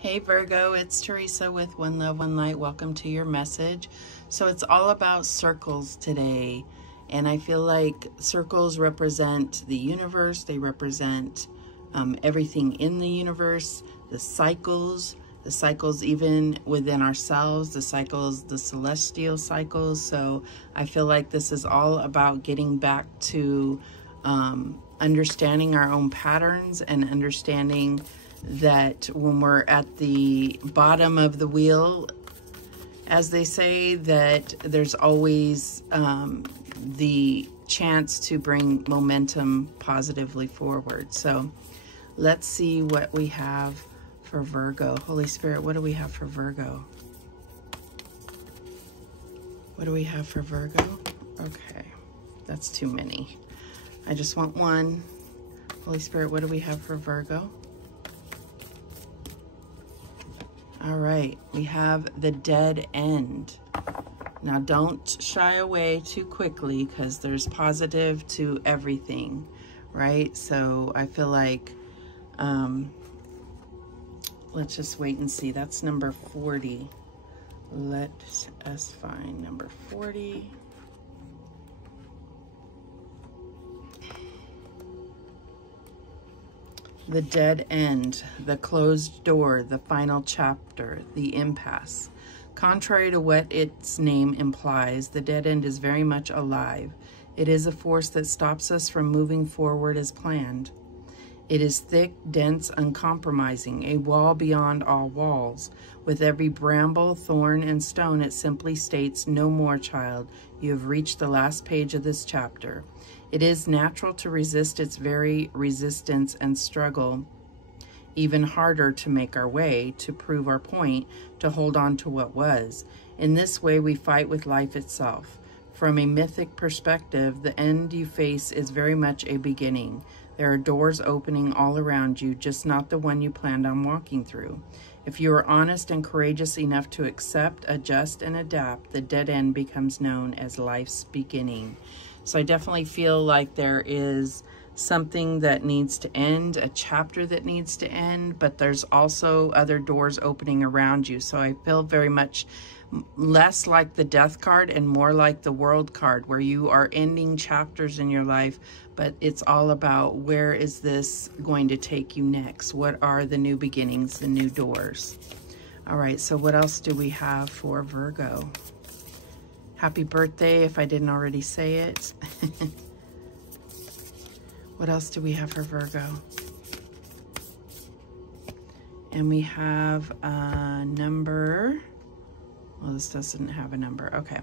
Hey Virgo, it's Teresa with One Love, One Light. Welcome to your message. So it's all about circles today. And I feel like circles represent the universe. They represent everything in the universe, the cycles even within ourselves, the cycles, the celestial cycles. So I feel like this is all about getting back to understanding our own patterns and understanding that when we're at the bottom of the wheel, as they say, that there's always the chance to bring momentum positively forward. So let's see what we have for Virgo. Holy Spirit, what do we have for Virgo? What do we have for Virgo? Okay, that's too many. I just want one. Holy Spirit, what do we have for Virgo? All right, we have the dead end. Now don't shy away too quickly because there's positive to everything, right? So I feel like, let's just wait and see. That's number 40. Let us find number 40. The dead end, the closed door, the final chapter, the impasse. Contrary to what its name implies, the dead end is very much alive. It is a force that stops us from moving forward as planned. It is thick, dense, uncompromising, a wall beyond all walls. With every bramble, thorn, and stone, it simply states, "No more, child. You have reached the last page of this chapter." It is natural to resist its very resistance and struggle even harder to make our way, to prove our point, to hold on to what was. In this way, we fight with life itself. From a mythic perspective, the end you face is very much a beginning. There are doors opening all around you, just not the one you planned on walking through. If you are honest and courageous enough to accept, adjust, and adapt, the dead end becomes known as life's beginning. So I definitely feel like there is something that needs to end, a chapter that needs to end, but there's also other doors opening around you. So I feel very much less like the death card and more like the world card, where you are ending chapters in your life, but it's all about where is this going to take you next? What are the new beginnings, the new doors? All right, so what else do we have for Virgo? Happy birthday, if I didn't already say it. What else do we have for Virgo? And we have a number. Well, this doesn't have a number. Okay.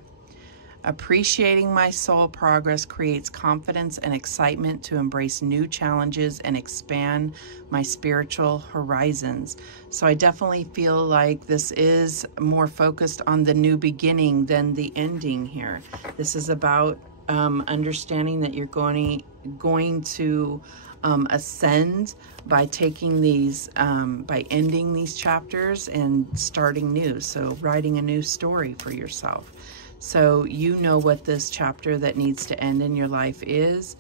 Appreciating my soul progress creates confidence and excitement to embrace new challenges and expand my spiritual horizons. So I definitely feel like this is more focused on the new beginning than the ending here. This is about understanding that you're going to ascend by taking these, by ending these chapters and starting new. So writing a new story for yourself. So you know what this chapter that needs to end in your life is.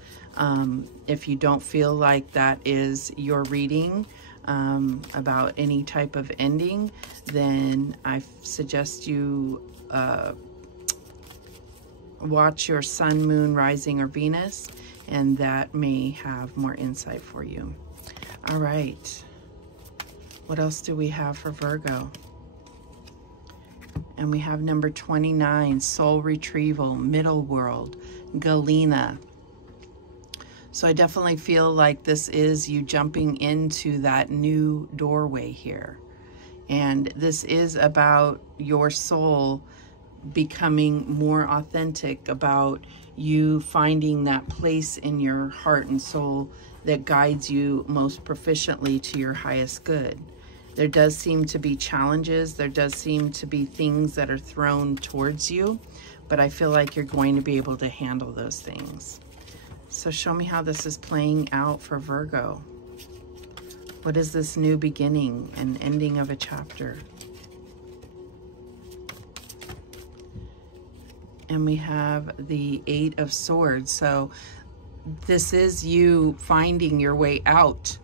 If you don't feel like that is your reading about any type of ending, then I suggest you watch your sun, moon, rising, or Venus, and that may have more insight for you. All right. What else do we have for Virgo? And we have number 29, Soul Retrieval, Middle World, Galena. So I definitely feel like this is you jumping into that new doorway here. And this is about your soul becoming more authentic, about you finding that place in your heart and soul that guides you most proficiently to your highest good. There does seem to be challenges. There does seem to be things that are thrown towards you, but I feel like you're going to be able to handle those things. So show me how this is playing out for Virgo. What is this new beginning and ending of a chapter? And we have the 8 of Swords. So this is you finding your way out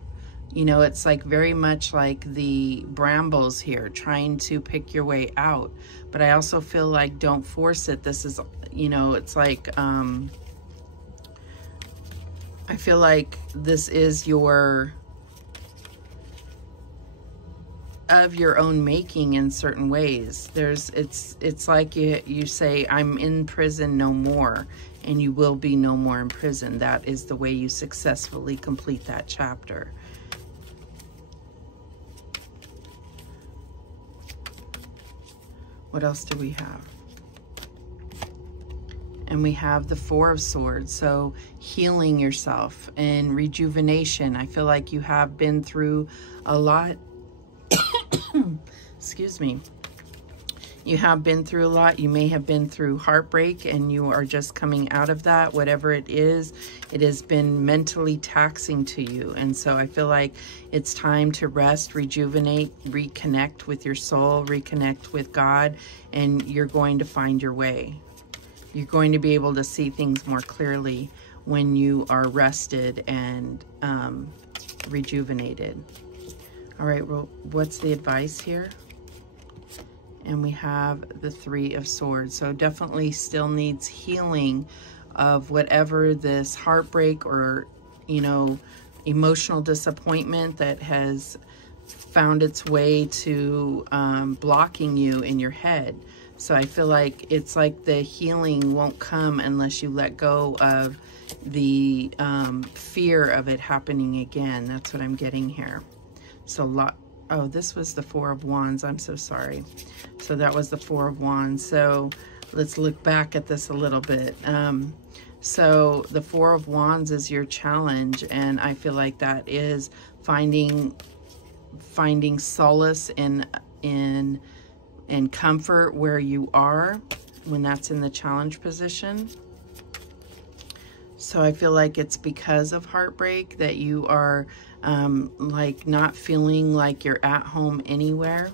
You know, it's like very much like the brambles here, trying to pick your way out. But I also feel like don't force it. This is, you know, it's like, I feel like this is of your own making in certain ways. It's like you say, I'm in prison no more, and you will be no more in prison. That is the way you successfully complete that chapter. What else do we have? And we have the Four of Swords. So healing yourself and rejuvenation. I feel like you have been through a lot. Excuse me. You have been through a lot. You may have been through heartbreak, and you are just coming out of that. Whatever it is, it has been mentally taxing to you. And so I feel like it's time to rest, rejuvenate, reconnect with your soul, reconnect with God, and you're going to find your way. You're going to be able to see things more clearly when you are rested and rejuvenated. All right, well, what's the advice here? And we have the Three of Swords. So definitely still needs healing of whatever this heartbreak or, you know, emotional disappointment that has found its way to blocking you in your head. So I feel like it's like the healing won't come unless you let go of the fear of it happening again. That's what I'm getting here. So oh, this was the Four of Wands. I'm so sorry. So that was the Four of Wands. So let's look back at this a little bit. So the Four of Wands is your challenge, and I feel like that is finding solace and comfort where you are when that's in the challenge position. So I feel like it's because of heartbreak that you are like not feeling like you're at home anywhere.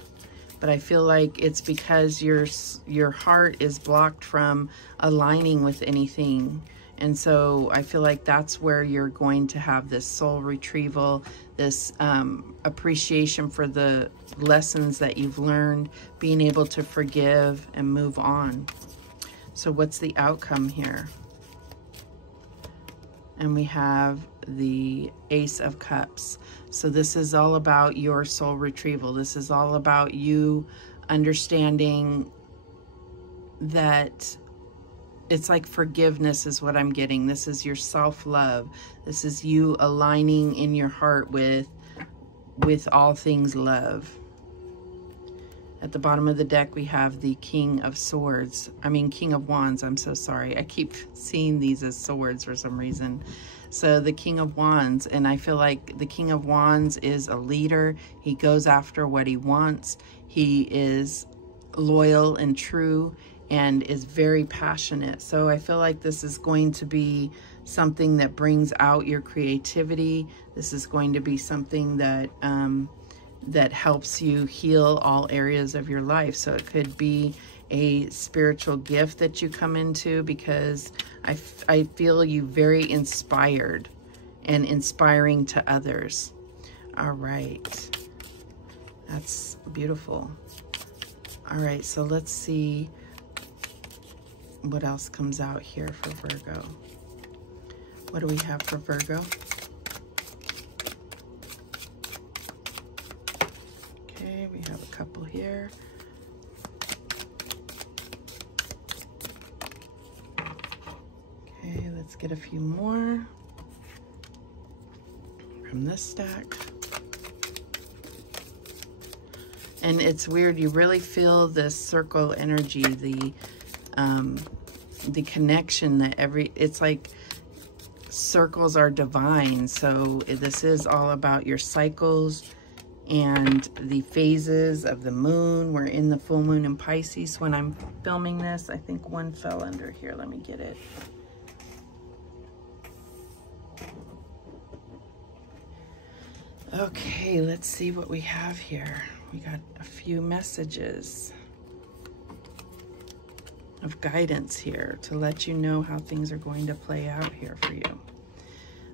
But I feel like it's because your heart is blocked from aligning with anything. And so I feel like that's where you're going to have this soul retrieval, this appreciation for the lessons that you've learned, being able to forgive and move on. So what's the outcome here? And we have the Ace of Cups. So this is all about your soul retrieval. This is all about you understanding that it's like forgiveness is what I'm getting. This is your self-love. This is you aligning in your heart with all things love. At the bottom of the deck, we have the King of Wands. I'm so sorry. I keep seeing these as swords for some reason. So the King of Wands, and I feel like the King of Wands is a leader. He goes after what he wants. He is loyal and true and is very passionate. So I feel like this is going to be something that brings out your creativity. This is going to be something that that helps you heal all areas of your life. So it could be a spiritual gift that you come into, because I feel you very inspired and inspiring to others. All right. That's beautiful. All right, so let's see what else comes out here for Virgo. What do we have for Virgo? Okay, we have a couple here. Okay, let's get a few more from this stack. And it's weird, you really feel this circle energy, the connection that it's like circles are divine. So this is all about your cycles and the phases of the moon. We're in the full moon in Pisces when I'm filming this. I think one fell under here. Let me get it. Okay, let's see what we have here. We got a few messages of guidance here to let you know how things are going to play out here for you.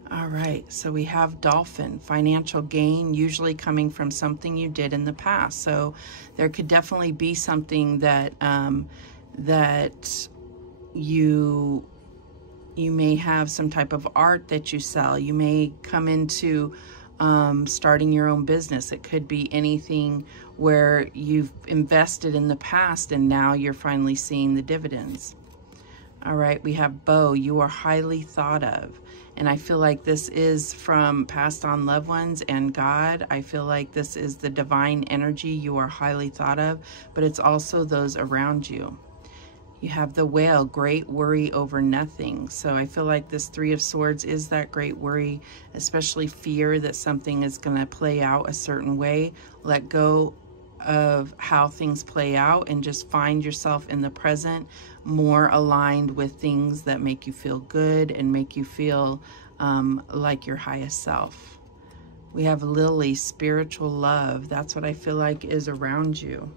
All right, so we have Dolphin, financial gain, usually coming from something you did in the past. So there could definitely be something that that you may have some type of art that you sell. You may come into starting your own business. It could be anything where you've invested in the past and now you're finally seeing the dividends. All right, we have Bow, you are highly thought of. And I feel like this is from passed on loved ones and God. I feel like this is the divine energy. You are highly thought of, but it's also those around you. You have the Whale, great worry over nothing. So I feel like this Three of Swords is that great worry, especially fear that something is going to play out a certain way. Let go of how things play out and just find yourself in the present, more aligned with things that make you feel good and make you feel like your highest self. We have Lily, spiritual love. That's what I feel like is around you.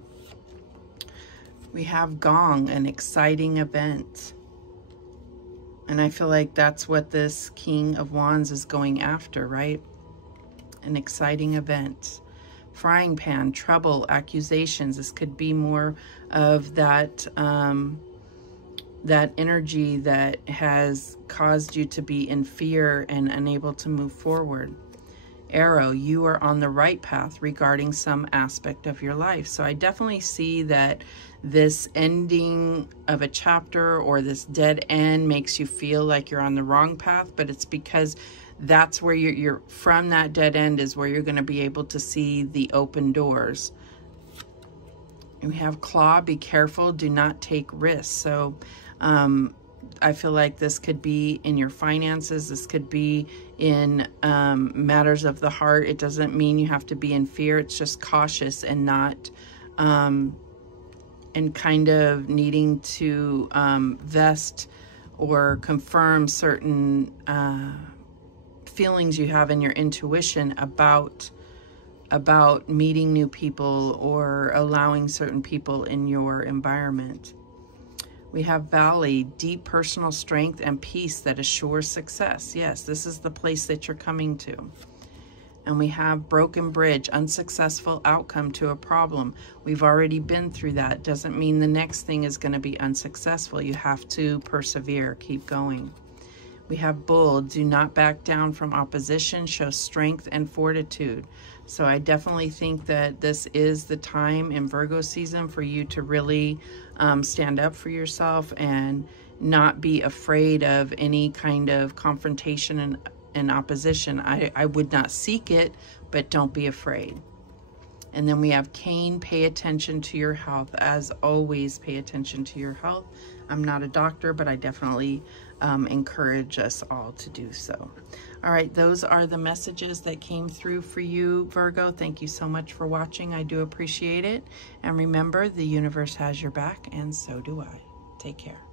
We have Gong, an exciting event. And I feel like that's what this King of Wands is going after, right? An exciting event. Frying pan, trouble, accusations. This could be more of that that energy that has caused you to be in fear and unable to move forward. Arrow, you are on the right path regarding some aspect of your life. So I definitely see that this ending of a chapter or this dead end makes you feel like you're on the wrong path, but it's because that's where you're from. That dead end is where you're going to be able to see the open doors. And we have Claw, be careful, do not take risks. So I feel like this could be in your finances. This could be in matters of the heart. It doesn't mean you have to be in fear. It's just cautious and not, and kind of needing to vest or confirm certain feelings you have in your intuition about meeting new people or allowing certain people in your environment. We have Valley, deep personal strength and peace that assures success. Yes, this is the place that you're coming to. And we have Broken bridge, unsuccessful outcome to a problem. We've already been through that. Doesn't mean the next thing is going to be unsuccessful. You have to persevere, keep going. We have Bull, do not back down from opposition, show strength and fortitude. So I definitely think that this is the time in Virgo season for you to really stand up for yourself and not be afraid of any kind of confrontation and opposition. I would not seek it, but don't be afraid. And then we have Cain, pay attention to your health. As always, pay attention to your health. I'm not a doctor, but I definitely encourage us all to do so. All right, those are the messages that came through for you, Virgo. Thank you so much for watching. I do appreciate it. And remember, the universe has your back, and so do I. Take care.